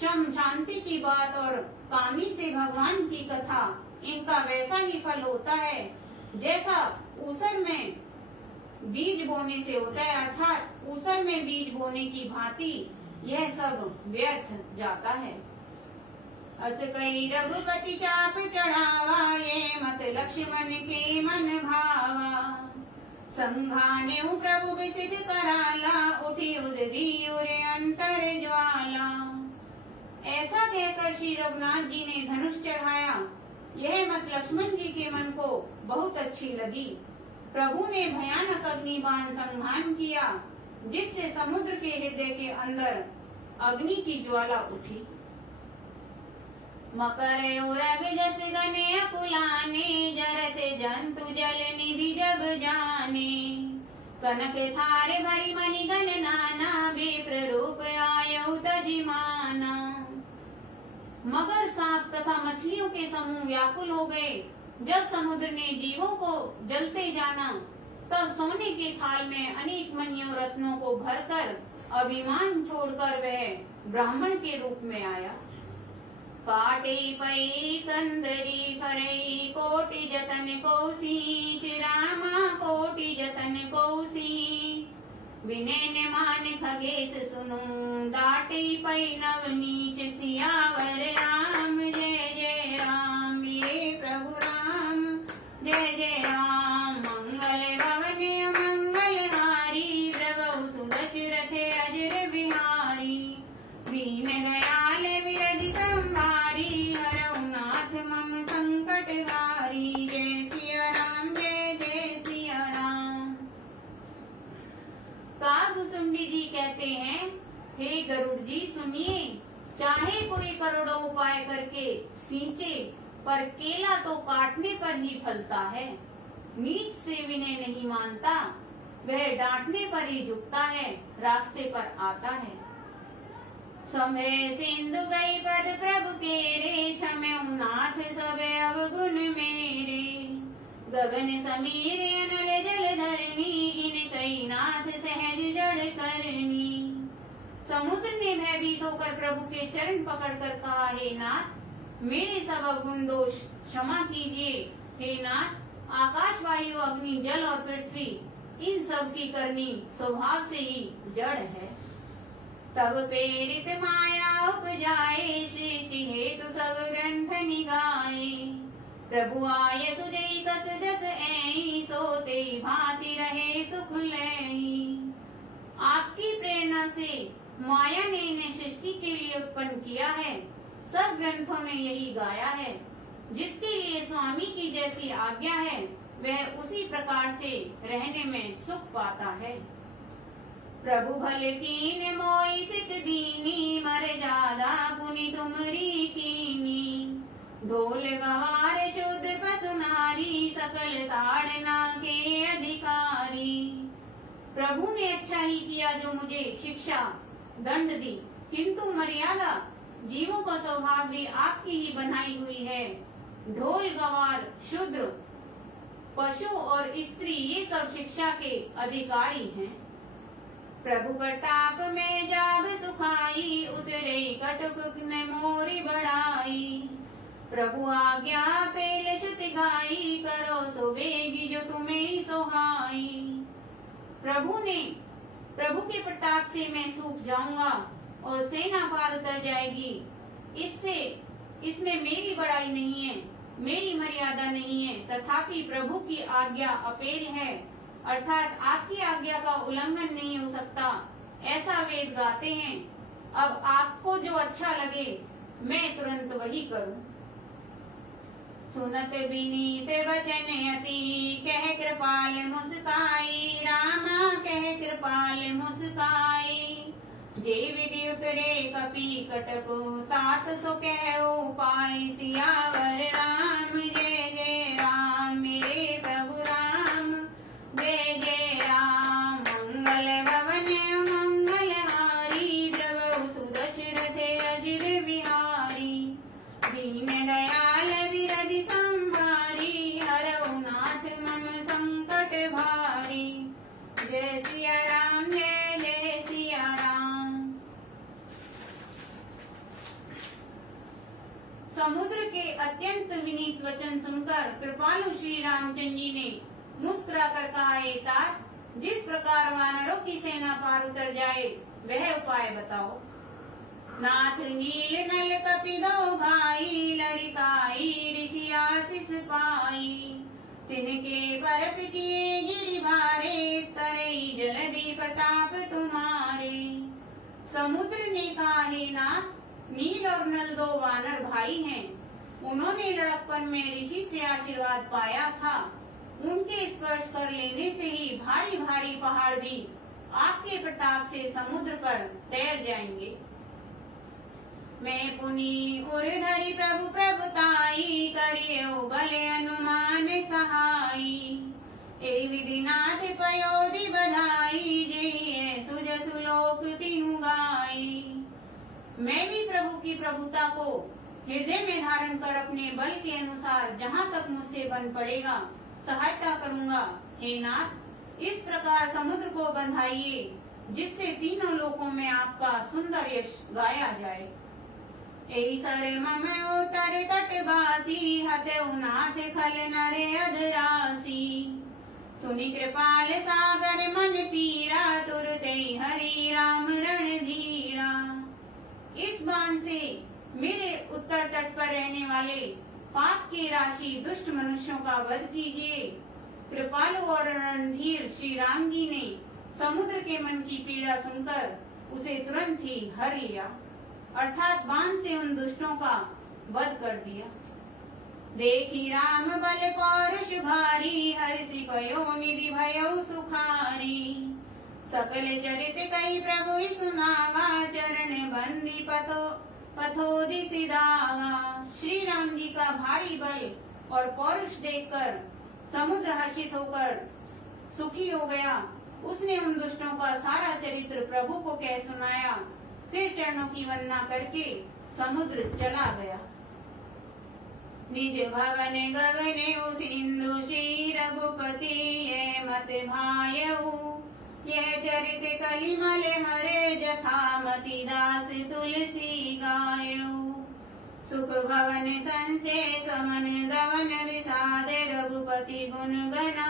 शम शांति की बात और कामी से भगवान की कथा, इनका वैसा ही फल होता है जैसा ऊसर में बीज बोने से होता है। अर्थात ऊसर में बीज बोने की भांति यह सब व्यर्थ जाता है। अस कई रघुपति चाप चढ़ावा, ये मत लक्ष्मण के मन भावा। संघाने प्रभु विसित कराला, उठी उदधि उरे अंतर ज्वाला। ऐसा कहकर श्री रघुनाथ जी ने धनुष चढ़ाया। यह मत लक्ष्मण जी के मन को बहुत अच्छी लगी। प्रभु ने भयानक अग्निबाण संघान किया, जिससे समुद्र के हृदय के अंदर अग्नि की ज्वाला उठी। मकर उरग जस गने अकुलाने, जरत जंतु जल निधि जब जाने। कनक थार भरी मणिगण नाना, विप्र रूप आयु तजिमाना। मगर, सांप तथा मछलियों के समूह व्याकुल हो गए। जब समुद्र ने जीवों को जलते जाना, तब सोने के थाल में अनेक मणियों रत्नों को भरकर अभिमान छोड़कर वह ब्राह्मण के रूप में आया। काटे पई कंदरी फरई, कोटि जतन को सींच, रामा कोटि जतन को सींच। विनय ने मान खगेश सुनो, डाटे पई नवनीच, सियावर राम जय जय राम, मेरे प्रभु राम जय जय राम। मंगल भवन मंगलहारी, द्रवहु सुदशरथ अजर बिहारी। दीन दयाल विरधि संभारी, हरहु नाथ मम संकट हारी। जय सिया राम जय जय सिया राम। कागभुसुंडी जी कहते हैं, हे गरुड़ जी सुनिए, चाहे कोई करोड़ों उपाय करके सींचे, पर केला तो काटने पर ही फलता है। नीच से विनय नहीं मानता, वह डांटने पर ही झुकता है, रास्ते पर आता है। समय सिंधु गई पद प्रभु केरे, क्षम्यौ नाथ सब अवगुण मेरे। गगन समीर अनल जल धरनी, इन कई नाथ सहज जड़ करनी। समुद्र ने भयभीत होकर प्रभु के चरण पकड़कर कहा, हे नाथ मेरे सब अवगुण दोष क्षमा कीजिए। हे नाथ, आकाश वायु अग्नि जल और पृथ्वी इन सब की करनी स्वभाव से ही जड़ है। तब प्रेरित माया उपजाए, सृष्टि हेतु सब ग्रंथ निगाए। प्रभु आय सुजई कस जस ऐ, सोते भांति रहे सुख लई। आपकी प्रेरणा से माया ने इन्हें सृष्टि के लिए उत्पन्न किया है। सब ग्रंथों ने यही गाया है। जिसके लिए स्वामी की जैसी आज्ञा है, वह उसी प्रकार से रहने में सुख पाता है। प्रभु भल कीन मोई सिक दीनी, मर जादा पुनि तुमरी कीनी। ढोल गवार शूद्र पशु नारी, सकल ताड़ना के अधिकारी। प्रभु ने अच्छा ही किया जो मुझे शिक्षा दंड दी, किंतु मर्यादा जीवों का स्वभाव भी आपकी ही बनाई हुई है। ढोल गवार शूद्र पशु और स्त्री ये सब शिक्षा के अधिकारी हैं। प्रभु प्रताप में जाब सुखाई, उतरे कटुक ने मोरी बढ़ाई। प्रभु आज्ञा पेल श्रुति गाई, करो सो वेगी जो तुम्हें सोहाई। प्रभु के प्रताप से मैं सूख जाऊंगा और सेना पार उतर जाएगी। इसमें मेरी बड़ाई नहीं है, मेरी मर्यादा नहीं है, तथापि प्रभु की आज्ञा अपेल है, अर्थात आपकी आज्ञा का उल्लंघन नहीं हो सकता, ऐसा वेद गाते हैं। अब आपको जो अच्छा लगे मैं तुरंत वही करूं। सुनत विनीत वचन अति, कह कृपाल मुस्काई। रामा कह कृपाल मुस्काई। जे विधि उतरे कपि कटको, तात सो कह उपाय। सियावर राम जय जय राम, मेरे प्रभु राम जय जय राम। मंगल भवन मंगलहारी, द्रवहु सुदशरथ अजर बिहारी। दीन दयाल विरधि संभारी, हरहु नाथ मम संकट भारी। जय सिया राम जय जय सिया राम। समुद्र के अत्यंत विनीत वचन सुनकर कृपालु श्री रामचंद्र जी ने मुस्कुरा कर कहा, हे तात, जिस प्रकार वानरों की सेना पार उतर जाए वह उपाय बताओ। नाथ नील नल कपि दो भाई, लड़िकाई ऋषि आशीष पाई। तिनके परस किए गिरि भारे, तरई जलधि प्रताप तुम्हारे। समुद्र ने कहा, हे नाथ, नील और नल दो वानर भाई हैं। उन्होंने लड़कपन में ऋषि से आशीर्वाद पाया था। उनके स्पर्श कर लेने से ही भारी भारी पहाड़ भी आपके प्रताप से समुद्र पर तैर जाएंगे। मैं पुनि उर्धरि प्रभु प्रभुताई, करियो बल अनुमान सहाई। ए विधिनाथ पयोधि बधाई, जय सुजसु लोक तिनु गाई। मैं भी प्रभु की प्रभुता को हृदय में धारण कर अपने बल के अनुसार जहाँ तक मुझसे बन पड़ेगा सहायता करूंगा। हे नाथ, इस प्रकार समुद्र को बंधाइए जिससे तीनों लोकों में आपका सुंदर यश गाया जाए। ऐसरे मम उतर तटवासी, हते नाथ खल नरे अधरासी। सुनि कृपाल सागर मन पीरा, तुरते हरि राम रणधीरा। इस बाण से मेरे उत्तर तट पर रहने वाले पाप के राशि दुष्ट मनुष्यों का वध कीजिए। कृपालु और रणधीर श्री राम जी ने समुद्र के मन की पीड़ा सुनकर उसे तुरंत ही हर लिया, अर्थात बाण से उन दुष्टों का वध कर दिया। देखी राम बल पौरुष भारी, हर्षि पयो निधि भयो सुखारी। सकल चरित कई प्रभु सुनावा, चरण बंदी पथोदि सिधावा। श्री राम जी का भारी बल और पौरुष देखकर समुद्र हर्षित होकर सुखी हो गया। उसने उन दुष्टों का सारा चरित्र प्रभु को कह सुनाया, फिर चरणों की वंदना करके समुद्र चला गया। निज भवन गगने सिंधु श्री रघुपति, ये मत भायऊ। यह चरित कलिमल हरे, जथामति दास तुलसी गायऊ। सुख भवन संसे समन दवन, विषाद रघुपति गुण गना।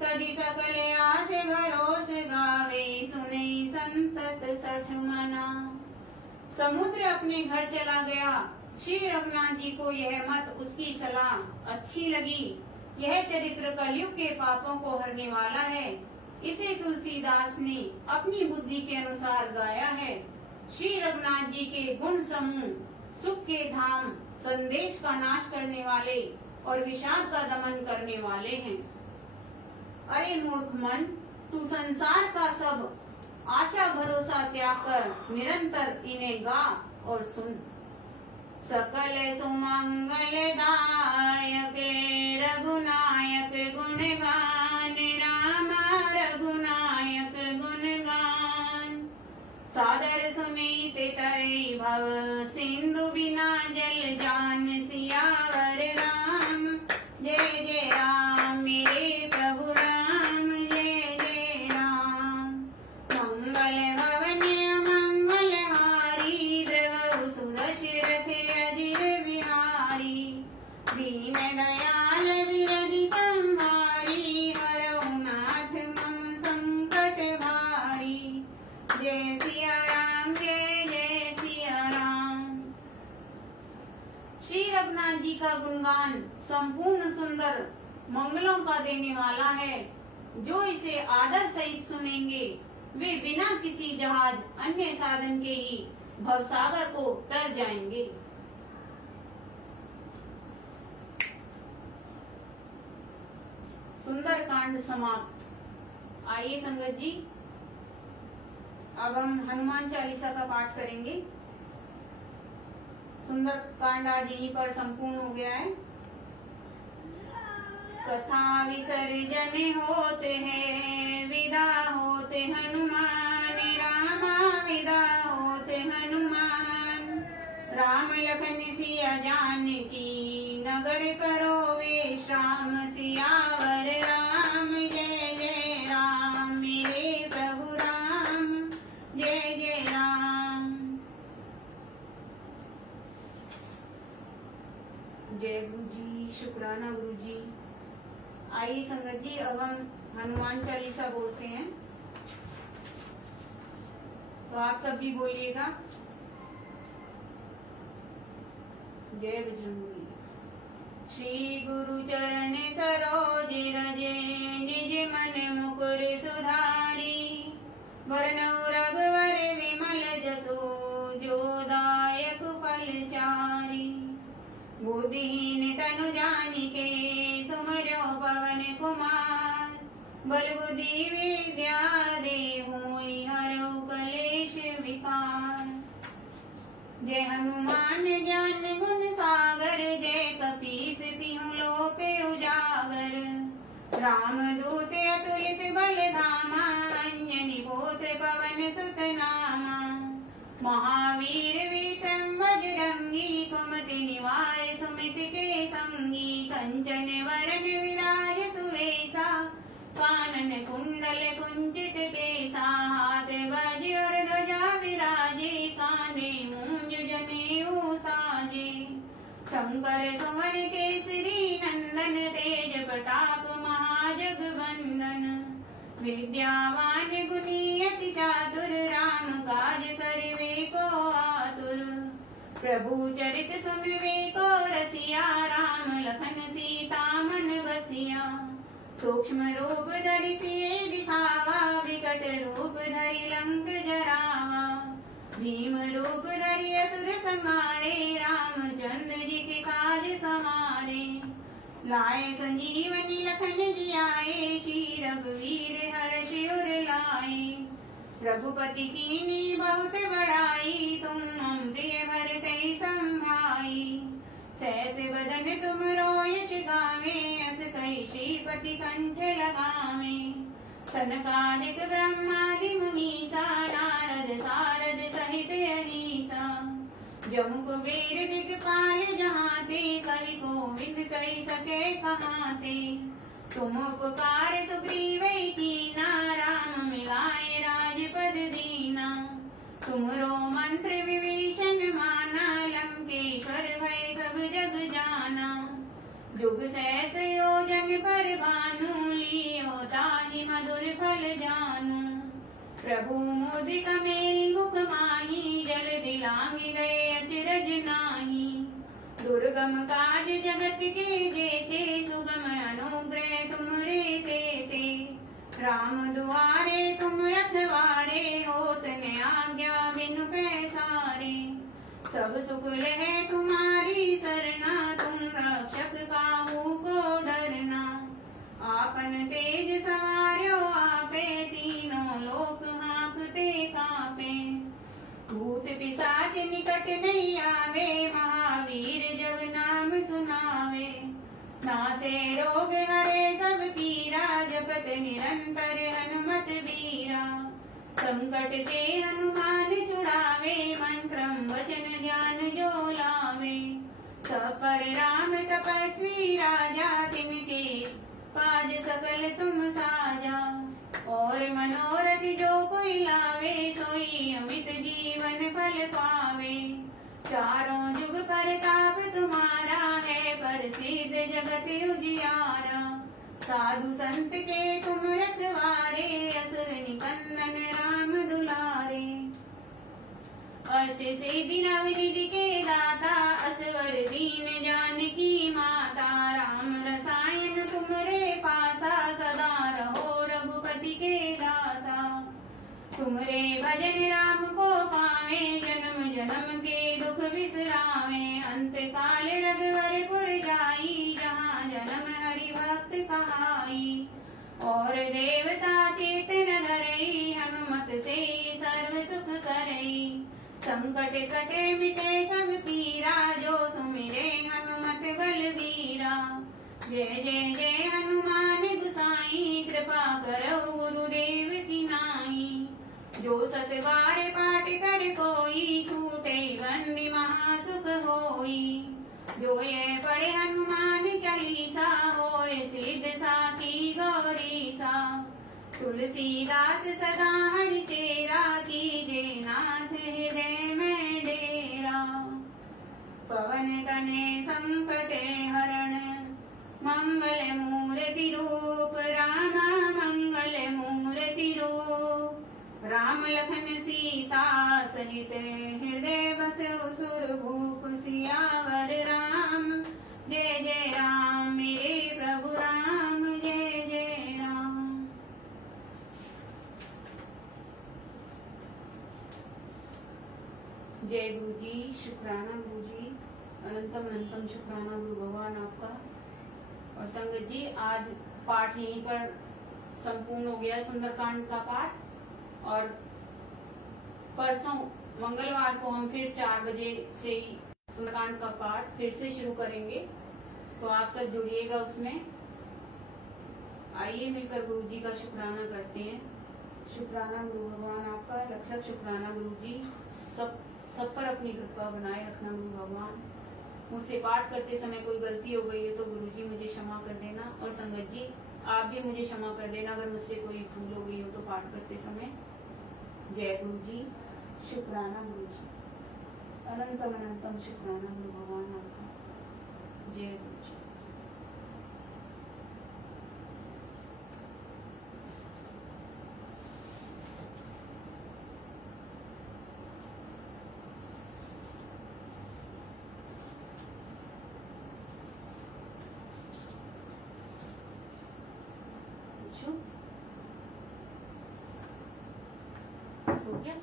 तदि सकल आस भरोस गावे, सुनई संतत सठ मना। समुद्र अपने घर चला गया। श्री रघुनाथ जी को यह मत, उसकी सलाह अच्छी लगी। यह चरित्र कलयुग के पापों को हरने वाला है। इसे तुलसीदास ने अपनी बुद्धि के अनुसार गाया है। श्री रघुनाथ जी के गुण समूह सुख के धाम, संदेश का नाश करने वाले और विषाद का दमन करने वाले हैं। अरे मूर्ख मन, तू संसार का सब आशा भरोसा त्याग कर निरंतर इन्हें गा और सुन। सकल सुमंगल दायक रघुनायक गुण गान, रामा रघुनायक गुण गान। सादर सुनीते तरे भव, सिंधु बिना जल जान। सियावर राम जय जय राम, मेरे प्रभु राम जय जय राम। मंगल भवन मंगल हारी, द्रव सुदशरथ अजिर बिहारी। दीन दयाल विरधि संहारी, हरऊ नाथ मम संकट भारी। जय सिया राम जय जय सिया राम। श्री रघुनाथ जी का गुणगान संपूर्ण सुंदर मंगलों का देने वाला है। जो इसे आदर सहित सुनेंगे वे बिना किसी जहाज अन्य साधन के ही भवसागर को तर जाएंगे। सुंदर कांड समाप्त। आइए संगत जी, अब हम हनुमान चालीसा का पाठ करेंगे। सुंदर कांड आज यहीं पर संपूर्ण हो गया है। कथा विसर्जन होते हैं, विदा होते हनुमान। रामा विदा होते हनुमान। राम लखन सिया जानकी, नगर करो विश्राम। सियावर राम जय जय राम, मेरे प्रभु राम जय जय राम। जय गुरु जी, शुक्राना गुरु जी। आइए संगत जी, अब हम हनुमान चालीसा बोलते हैं, तो आप सब भी बोलिएगा। जय बजरंगी। श्री गुरु चरण सरोज रजे, निज मन मुकुर सुधारी। वरनौ रघुवर विमल जसो, जो दायक फल चारी। बुद्धिहीन तनु जानिके, सुमरो पवन कुमार। बल बुद्धि विद्या देहु, हरऊ कलेश विकार। जय हनुमान ज्ञान गुण सागर, जय कपीस तिहुँ लोक उजागर। राम दूत अतुलित बल धामा, अंजनी पुत्र पवन सुत नामा। महावीर विक्रम बजरंगी, कुमति निवार सुमित के संगी। कंचन वरन विराज सुवेशा, कानन कुंडल कुंचित केसा। हाथ वज्र और ध्वजा विराजे, कांधे मूंज जनेऊ साजे। शंकर सुवन केसरी नंदन, तेज प्रताप महाजगवंदन। विद्यावान गुणी अति चातुर, राम काज करिबे को आतुर। प्रभु चरित सुनबे को रसिया, राम लखन सीता मन बसिया। सूक्ष्म रूप धरि सिय दिखावा, विकट रूप धरि लंक जरावा। भीम रूप धरि असुर संहारे, रामचंद्र जी के काज समारे। लाए संजीवनी लखन जियाए, श्री रघुवीर हर्षि उर लाए। रघुपति कीन्ही बहुत बड़ाई, तुम मम प्रिय भरतहि संभाई। सहस बदन तुमरो यश गावे, अस कहि श्रीपति कंठ लगावे। सनकादिक ब्रह्मादि मुनीसा, नारद सारद सहित अनीसा। जमु कुबेर दिगपाल जहाते, कवि कोविद कहि सके कहाते। तुम उपकार सुग्रीव कीना, राम मिलाए राजपद दीना। तुमरो मंत्र विभीषण माना, लंकेश्वर भय सब जग जाना। जुग सहस्र योजन पर भानु, लियो ताहि मधुर फल जानू। प्रभु मुदित मेलि मुख माहि, जल दिलांघि गए अचरज नाहि। दुर्गम काज जगत के जेते, सुगम अनुग्रह तुमरे तेते। राम दुआरे तुम रखवारे, होत न आज्ञा बिनु पैसारे। सब सुख लहै तुम्हारी सरना, तुम रक्षक काहू को डरना। आपन तेज सवार्यो आपे, तीनों लोक हाँकते कापे। भूत पिशाच निकट नहीं आवे, महावीर जब नाम सुनावे। नासे रोग हरे सब पीरा, जपत निरंतर हनुमत बीरा। संकट ते हनुमान छुड़ावे, मन क्रम वचन ध्यान जो लावे। सब पर राम तपस्वी राजा, तिनके काज सकल तुम साजा। और मनोरथ जो कोई लावे, सोई अमित जीवन फल पावे। चारों जुग परताप तुम्हारा है, प्रसिद्ध जगत उजियारा। साधु संत के तुम रखवारे, असुर निकंदन राम दुलारे। अष्ट सिद्धि नवनिधि के दाता, असवर दीन जानकी माता। राम रसायन तुमरे पासा, सदा रहो रघुपति के दासा। तुमरे भजन राम को पावे, जन्म जन्म के दुख बिसरावे। अंत काल रघुवरपुर जाई, जहाँ जन्म हरि भक्त कहाई। और देवता चेतन धरई, हनुमत से सर्व सुख करई। संकट कटे मिटे सब पीरा, जो सुमिरे हनुमत बलबीरा। जय जय जय हनुमान गोसाई, कृपा करो गुरुदेव की नाई। जो सतबार पाठ कर कोई, छूटे बंदी महासुख होई। जो ये पढ़े हनुमान चालीसा, होय सिद्ध साखी गौरीसा। तुलसीदास सदा हरि चेरा, कीजे नाथ हृदय में डेरा। पवन तनय संकट हरण, मंगल मूर्ति रूप। रामा मंगल मूर्ति रूप। राम लखन सीता सहित, हृदय बसउ सुरभूप। सियावर राम जय जय राम, मेरे प्रभु राम जय जय राम। जय गुरु जी, शुक्राना गुरु जी, अनंतम अनंतम शुक्राना गुरु भगवान आपका। और संगत जी, आज पाठ यहीं पर संपूर्ण हो गया, सुंदरकांड का पाठ। और परसों मंगलवार को हम फिर 4 बजे से ही सुंदरकांड का पाठ फिर से शुरू करेंगे, तो आप सब जुड़िएगा उसमें। आइए मिलकर गुरु जी का शुक्राना करते हैं। शुक्राना गुरु भगवान आपका, लख लख शुक्राना गुरु जी। सब पर अपनी कृपा बनाए रखना गुरु भगवान। मुझसे पाठ करते समय कोई गलती हो गई है तो गुरु जी मुझे क्षमा कर देना, और संगत जी आप भी मुझे क्षमा कर देना अगर मुझसे कोई भूल हो गई हो तो पाठ करते समय। जय गुरु जी। शुक्राना गुरु जी, अनंतम अनंतम शुक्राना गुरु भगवान आपका। जय गुरु जी। सो गया।